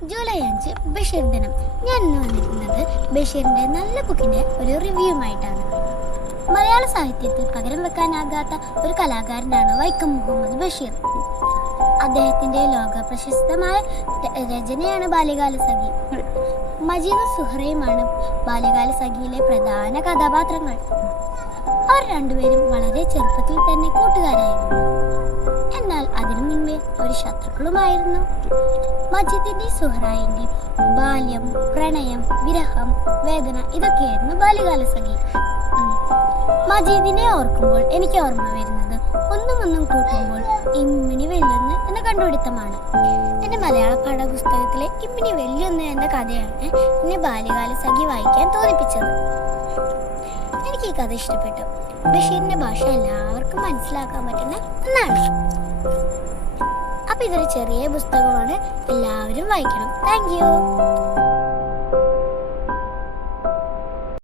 July 5 Basheer ദിനം. ഞാൻ ഇന്ന് വന്നിരിക്കുന്നത് ബഷീറിന്റെ നല്ല ബുക്കിന്റെ ഒരു റിവ്യൂമായിട്ടാണ്. മലയാള സാഹിത്യത്തിൽ പകരം വെക്കാനാകാത്ത ഒരു കലാകാരനാണ് വൈക്കം മുഹമ്മദ് ബഷീർ. അദ്ദേഹത്തിന്റെ ലോക പ്രശസ്തമായ രചനയാണ് ബാല്യകാലസഖി. മജീദും സുഹറയുമാണ് ബാല്യകാലസഖിയിലെ പ്രധാന കഥാപാത്രങ്ങൾ. അവർ രണ്ടുപേരും വളരെ ചെറുപ്പത്തിൽ തന്നെ കൂട്ടുകാരായിരുന്നു. എന്നാൽ അതിനു മുൻപേ ഒരു ശത്രുക്കളുമായിരുന്നു. മജീദിന്റെയും സുഹറായിന്റെയും ബാല്യം, പ്രണയം, വിരഹം, വേദന ഇതൊക്കെയായിരുന്നു ബാല്യകാലസഖി. മജീദിനെ ഓർക്കുമ്പോൾ എനിക്ക് ഓർമ്മ വരുന്നത് ഒന്നും കൂട്ടുമ്പോൾ ഇമ്മിണി വെല്ലൊന്ന് എന്ന കണ്ടുപിടുത്തമാണ്. എൻ്റെ മലയാള പാഠപുസ്തകത്തിലെ ഇമ്മിണി വെല്ലൊന്ന് എന്ന കഥയാണ് എന്നെ ബാല്യകാലസഖി വായിക്കാൻ തോന്നിപ്പിച്ചത്. എനിക്ക് ഈ കഥ ഇഷ്ടപ്പെട്ടു. ബഷീറിന്റെ ഭാഷ എല്ലാവർക്കും മനസ്സിലാക്കാൻ പറ്റുന്ന ഒന്നാണ്. അപ്പൊ ഇതൊരു ചെറിയ പുസ്തകമാണ്, എല്ലാവരും വായിക്കണം. Thank you.